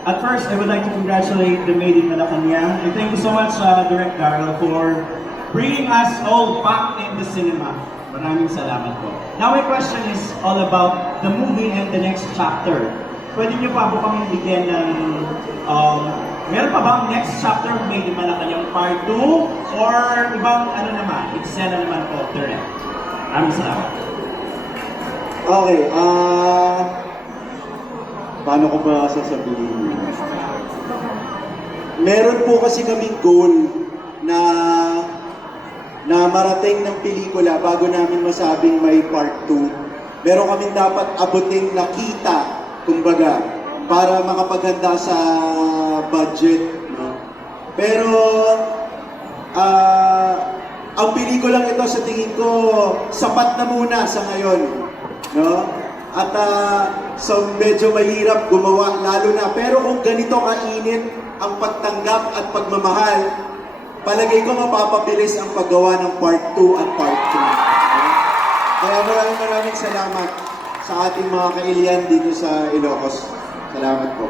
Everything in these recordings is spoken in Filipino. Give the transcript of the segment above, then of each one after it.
At first, I would like to congratulate the Made in Malacanang, and thank you so much, Direct Daryl, for bringing us all back in the cinema. Maraming salamat po. Now my question is all about the movie and the next chapter. Pwede niyo pa po kami bigyan ng, meron pa bang next chapter of Made in Malacanang Part 2? Or ibang eksena naman po, Direct? Maraming salamat. Okay, paano ko ba sasabihin? Meron po kasi kaming goal na marating ng pelikula bago namin masabing may part 2. Meron kaming dapat abutin na kita, kumbaga, para makapaghanda sa budget. No? Pero, ang pelikulang ito sa tingin ko, sapat na muna sa ngayon. No? At so medyo mahirap gumawa lalo na, pero kung ganito kainit ang pagtanggap at pagmamahal, palagay ko mapapabilis ang paggawa ng part 2 at part 3. Kaya maraming salamat sa ating mga kailian dito sa Ilocos. Salamat po.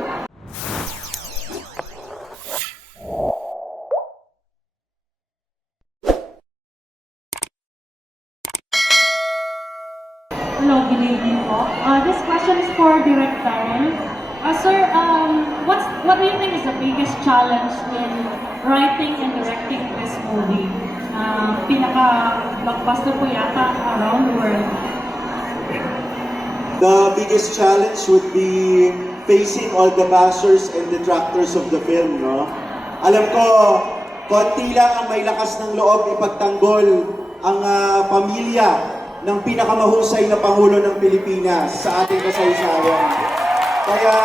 Hello, good evening po. This question is for Direct Daryl. Sir, what do you think is the biggest challenge in writing and directing this movie? Pinaka-blockbuster po yata around the world. The biggest challenge would be facing all the bashers and detractors of the film, no? Alam ko, konti lang ang may lakas ng loob ipagtanggol ang pamilya ng pinakamahusay na Pangulo ng Pilipinas sa ating kasaysayan. Kaya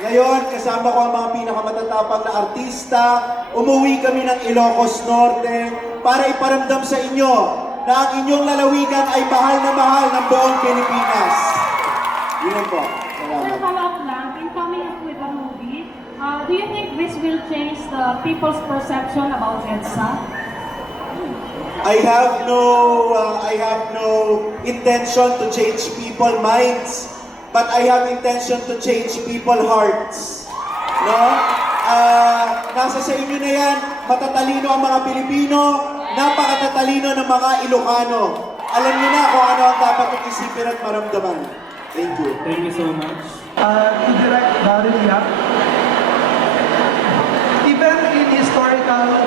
ngayon, kasama ko ang mga pinakamatatapang na artista, umuwi kami ng Ilocos Norte para iparamdam sa inyo na ang inyong lalawigan ay mahal na mahal ng buong Pilipinas. Yun po. Sir, Salamat. follow-up lang, in coming up with a movie, do you think this will change the people's perception about EDSA? I have no intention to change people's minds, but I have intention to change people's hearts. No? Nasa sa inyo na yan, matatalino ang mga Pilipino, napakatatalino ng mga Ilocano. Alam niyo na kung ano ang dapat isipin at maramdaman. Thank you. Thank you so much. To direct Daryl Yap, even in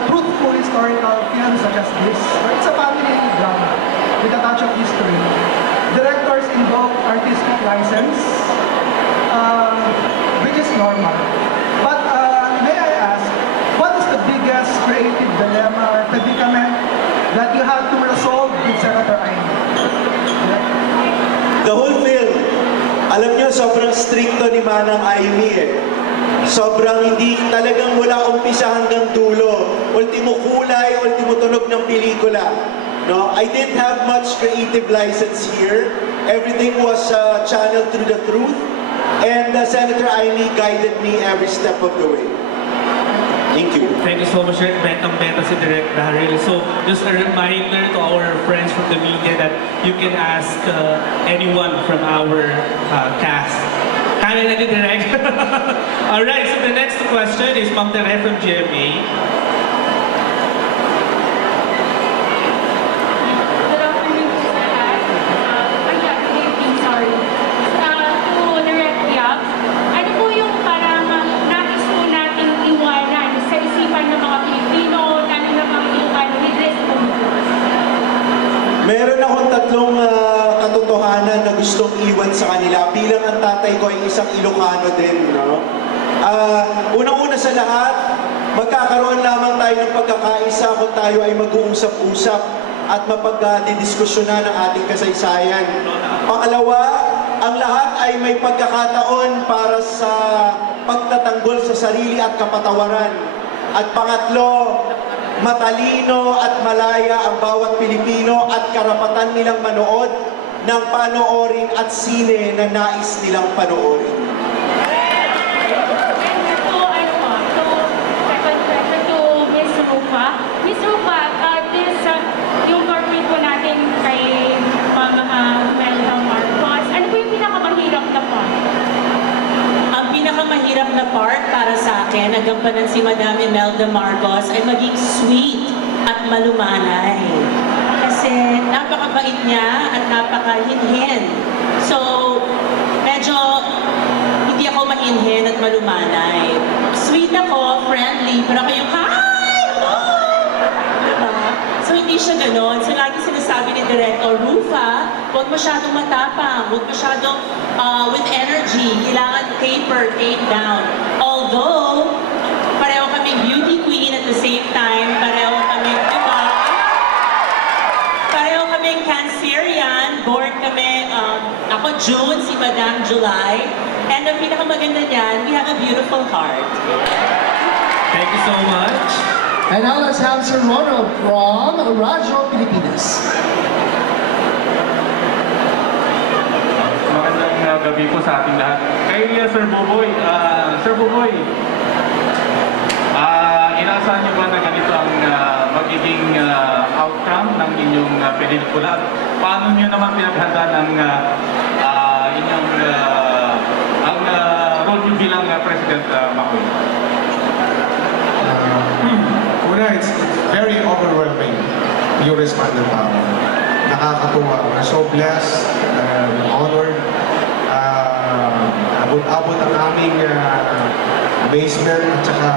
truthful historical films such as this, it's a family drama with a touch of history. Directors invoke artistic license, which is normal. But may I ask, what is the biggest creative dilemma or predicament that you have to resolve with Senator Aimee? The whole film, alam niyo, sobrang stricto ni Manang Aimee eh. Sobrang hindi, talagang wala umpisa hanggang dulo. Ultimo kulay, ultimo tunog ng pelikula. No, I didn't have much creative license here. Everything was channeled through the truth. And Senator Aimee guided me every step of the way. Thank you. Thank you so much, Direk. Betang-beta si Direk Daryl. So, just a reminder to our friends from the media that you can ask anyone from our cast. Kaya na ni Direk. Alright, so the next question is Ma'am Tere from GMA. Good afternoon po sa lahat. Good evening, sorry. To Direct Yap, ano po yung parang nais po nating iwanan sa isipan ng mga Pilipino, lalo na mga Ilocano with this movie? Meron akong tatlong katotohanan na gustong iwan sa kanila. Bilang ang tatay ko ay isang Ilocano din, no? Unang-una sa lahat, magkakaroon lamang tayo ng pagkakaisa kung tayo ay mag-uusap-usap at mapagdidiskusyonan ng ating kasaysayan. Pangalawa, ang lahat ay may pagkakataon para sa pagtatanggol sa sarili at kapatawaran. At pangatlo, matalino at malaya ang bawat Pilipino at karapatan nilang manood ng panoorin at sine na nais nilang panoorin. Second question to Ms. Rupa. Ms. Rupa, yung corporate po natin kay Imelda Marcos, ano po yung pinakamahirap na part? Ang pinakamahirap na part para sa akin, nagampanan si Madam Imelda Marcos, ay maging sweet at malumanay. Kasi napakabait niya at napakahinhin. So, medyo hindi ako mainhin at malumanay. Sweet ako, friendly, pero ako yung, hi! Hello! Diba? So, hindi siya ganon. So, lagi sinasabi ni Director Rufa, huwag masyadong matapang, huwag masyadong with energy. Kailangan taper, tape down. Although, pareho kaming beauty queen at the same time, pareho kaming, diba? Pareho kaming Cancerian, born kami, ako June, si Madam July. And ang pinakamaganda niyan, we have a beautiful heart. Thank you so much. And now let's have Sir Ronald from Radyo Pilipinas. Magandang gabi po sa ating lahat. Kay Sir Buboy, inaasahan niyo ba na ganito ang magiging outcome ng inyong pelikula? Paano niyo naman pinaghandaan ang inyong ang role niyo bilang President Makoy? Una, it's very overwhelming yung respondent power. Nakakatuwa. We're so blessed, honored. Abot-abot ang aming basement at saka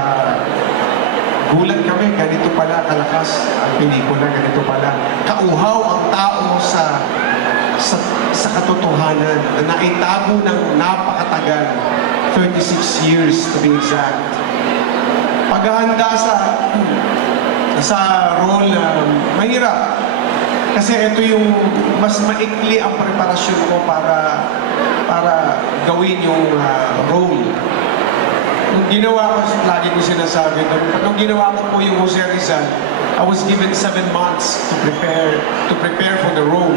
gulat kami, ganito pala kalakas ang pelikula, ganito pala. Kauhaw ang tao sa katotohanan na naitago ng napakatagal, 36 years to be exact. Paghahanda sa role, mahirap. Kasi ito yung mas maikli ang preparasyon ko para gawin yung role. Nung ginawa ko, lagi ko sinasabi, nung ginawa ko po yung Jose Rizal, I was given 7 months to prepare for the role.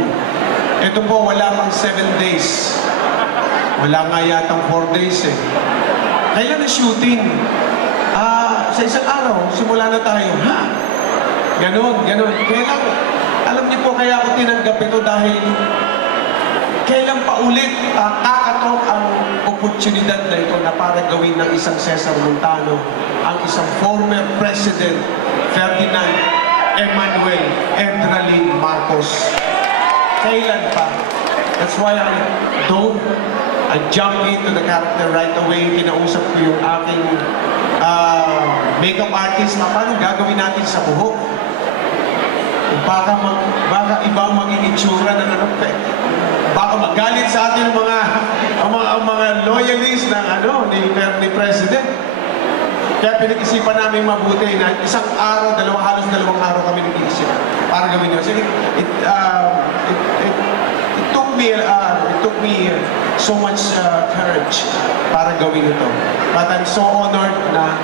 Ito po, wala pang 7 days. Wala nga yatang 4 days eh. Kailan na shooting? Sa isang araw, simula na tayo. Ha? Ganon. Kailan, alam niyo po kaya ako tinanggap ito dahil kailan pa ulit kakatok ang oportunidad na ito na para gawin ng isang Cesar Montano, ang isang former President Ferdinand Emmanuel Endralin Marcos. Kailan pa? That's why I jump into the character right away. Kinausap ko yung aking makeup artist na paano gagawin natin sa buhok. Baka ibang maging itsura ng ano. Baka magalit sa atin ang mga loyalists ng ni President. Kaya pinag-isipan namin mabuti na isang araw, halos dalawang araw kami nag-iisip para gawin yun. So it took me so much courage para gawin ito. But I'm so honored na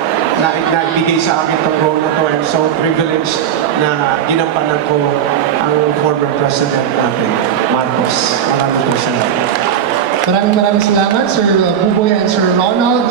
ibigay sa akin itong role na to. I'm so privileged na ginampanan ko ang former president natin, Marcos. Maraming salamat. Maraming salamat, Sir Buboy and Sir Ronald.